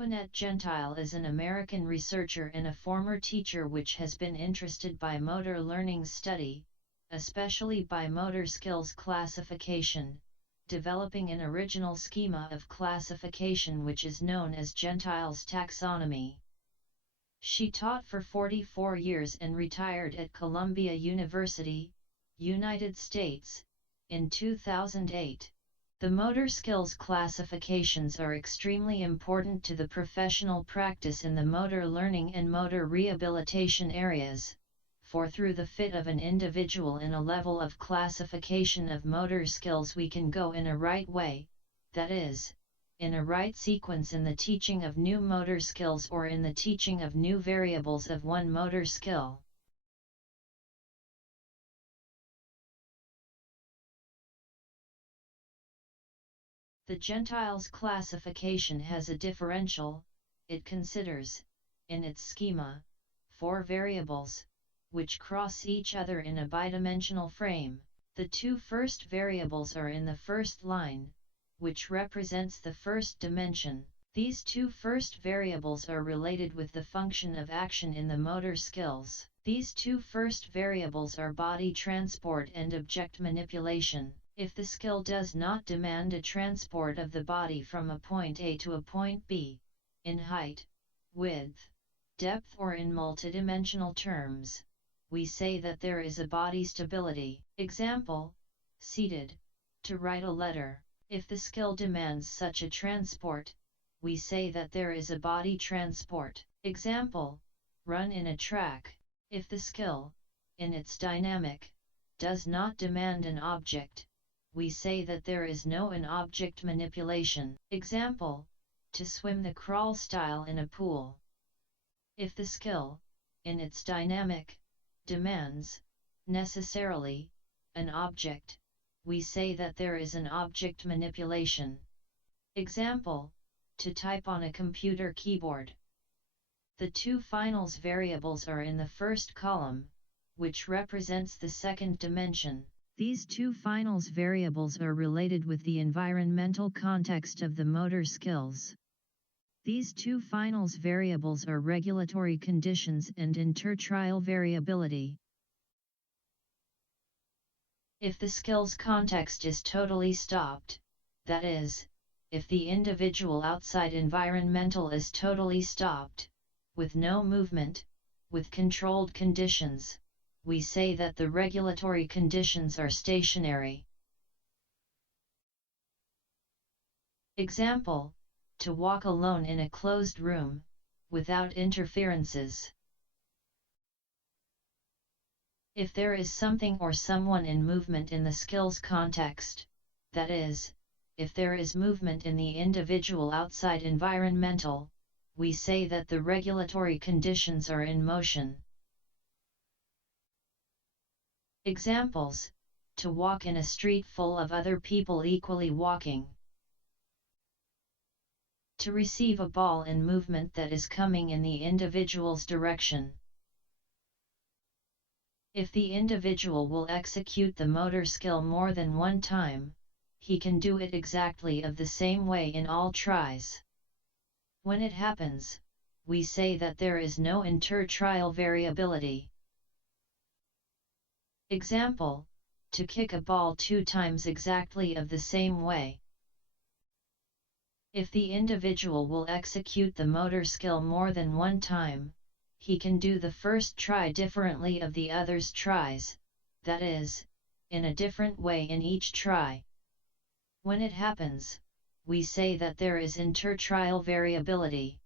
Antoinette Gentile is an American researcher and a former teacher which has been interested by motor learning study, especially by motor skills classification, developing an original schema of classification which is known as Gentile's taxonomy. She taught for 44 years and retired at Columbia University, United States, in 2008. The motor skills classifications are extremely important to the professional practice in the motor learning and motor rehabilitation areas, for through the fit of an individual in a level of classification of motor skills we can go in a right way, that is, in a right sequence in the teaching of new motor skills or in the teaching of new variables of one motor skill. The Gentile's classification has a differential. It considers, in its schema, 4 variables, which cross each other in a bidimensional frame. The 2 first variables are in the first line, which represents the first dimension. These 2 first variables are related with the function of action in the motor skills. These 2 first variables are body transport and object manipulation. If the skill does not demand a transport of the body from a point A to a point B, in height, width, depth or in multidimensional terms, we say that there is a body stability. Example, seated, to write a letter. If the skill demands such a transport, we say that there is a body transport. Example, run in a track. If the skill, in its dynamic, does not demand an object, we say that there is no an object manipulation. Example, to swim the crawl style in a pool. If the skill, in its dynamic, demands, necessarily, an object, we say that there is an object manipulation. Example, to type on a computer keyboard. The 2 finals variables are in the first column, which represents the second dimension. These 2 finals variables are related with the environmental context of the motor skills. These 2 finals variables are regulatory conditions and intertrial variability. If the skills context is totally stopped, that is, if the individual outside environmental is totally stopped, with no movement, with controlled conditions, we say that the regulatory conditions are stationary. Example, to walk alone in a closed room, without interferences. If there is something or someone in movement in the skills context, that is, if there is movement in the individual outside environmental, we say that the regulatory conditions are in motion. Examples, to walk in a street full of other people equally walking. To receive a ball in movement that is coming in the individual's direction. If the individual will execute the motor skill more than one time, he can do it exactly of the same way in all tries. When it happens, we say that there is no intertrial variability. Example, to kick a ball 2 times exactly of the same way. If the individual will execute the motor skill more than one time, he can do the first try differently of the others' tries, that is, in a different way in each try. When it happens, we say that there is intertrial variability.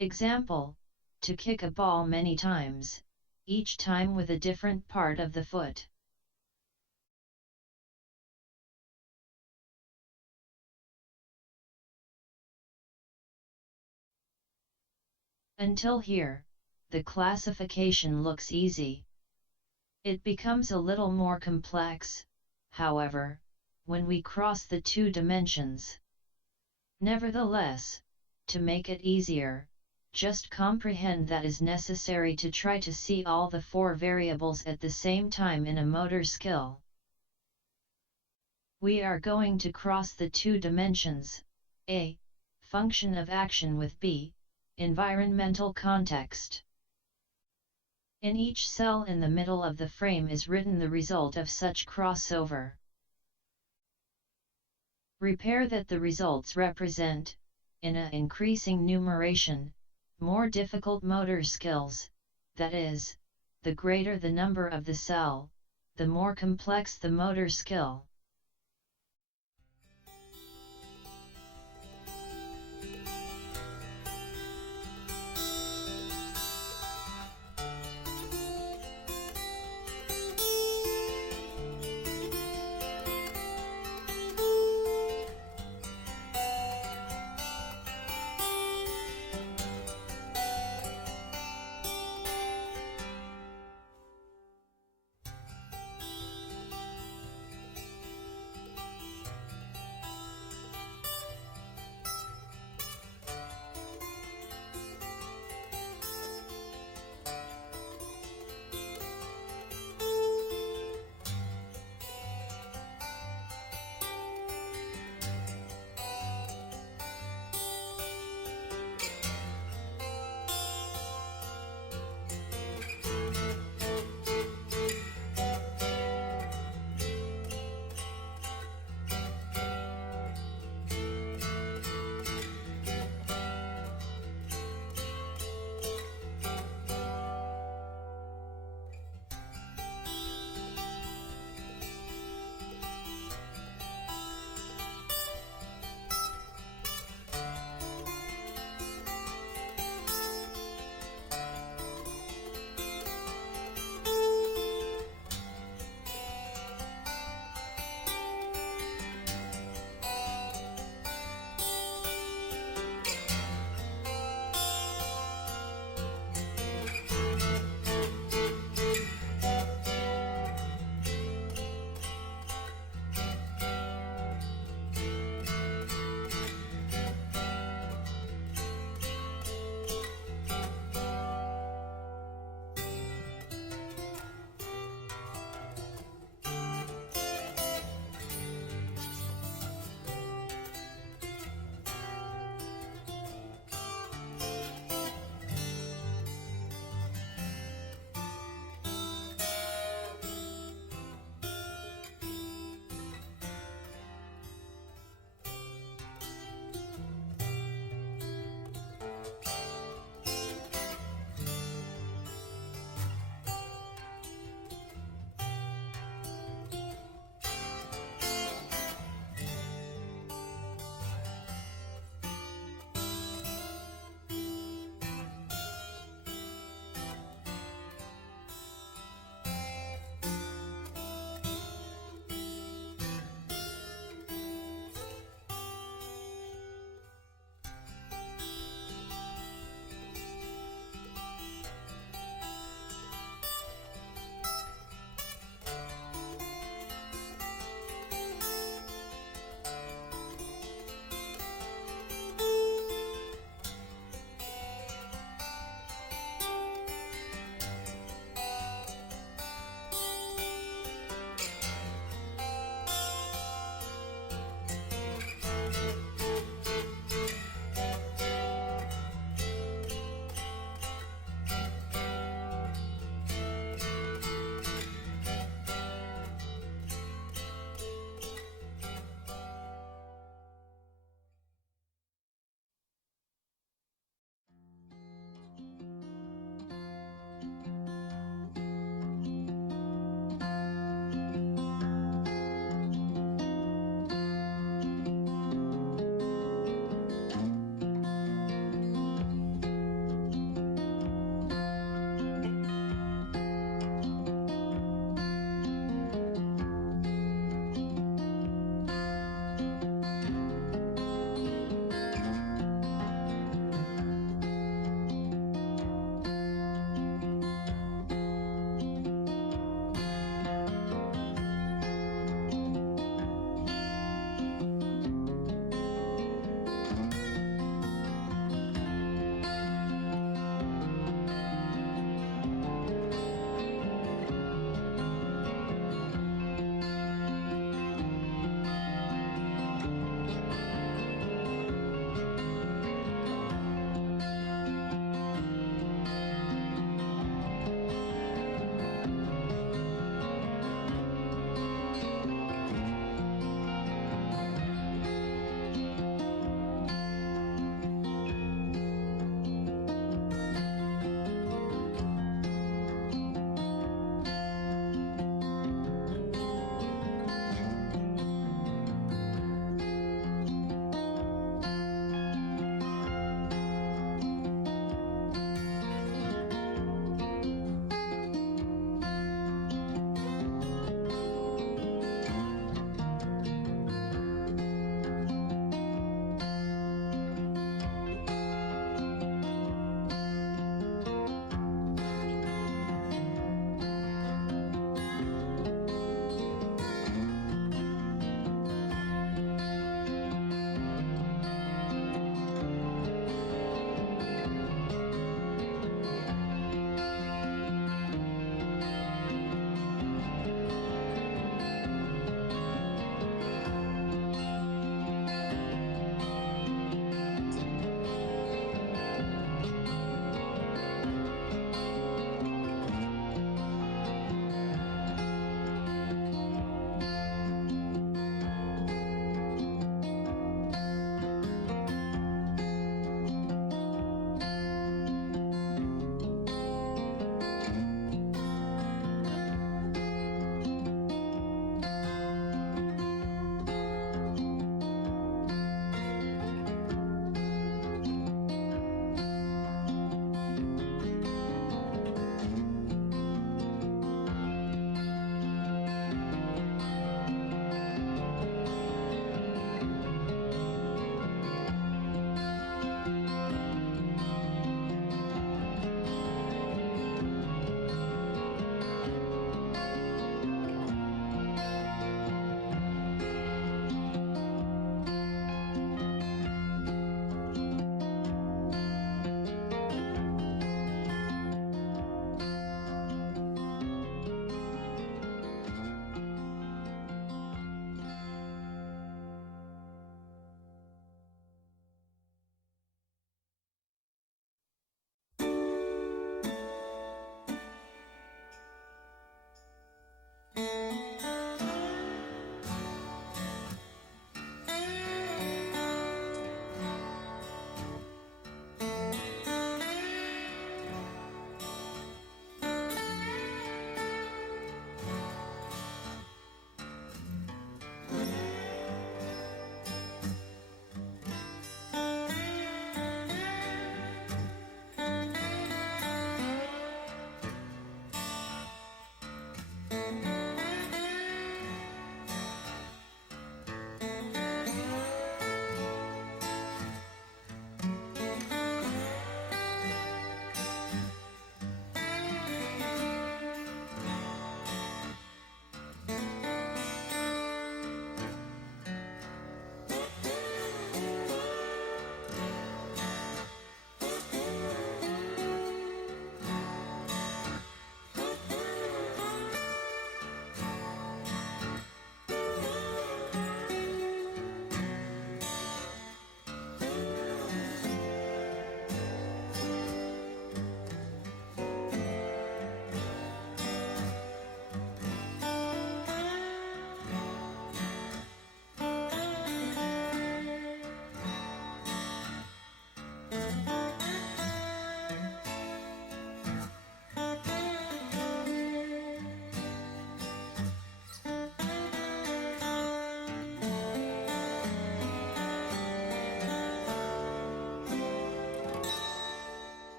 Example, to kick a ball many times, each time with a different part of the foot. Until here, the classification looks easy. It becomes a little more complex, however, when we cross the 2 dimensions. Nevertheless, to make it easier, just comprehend that is necessary to try to see all the 4 variables at the same time in a motor skill. We are going to cross the 2 dimensions, A, function of action with B, environmental context. In each cell in the middle of the frame is written the result of such crossover. Repair that the results represent, in a increasing numeration, more difficult motor skills, that is, the greater the number of the cell, the more complex the motor skill.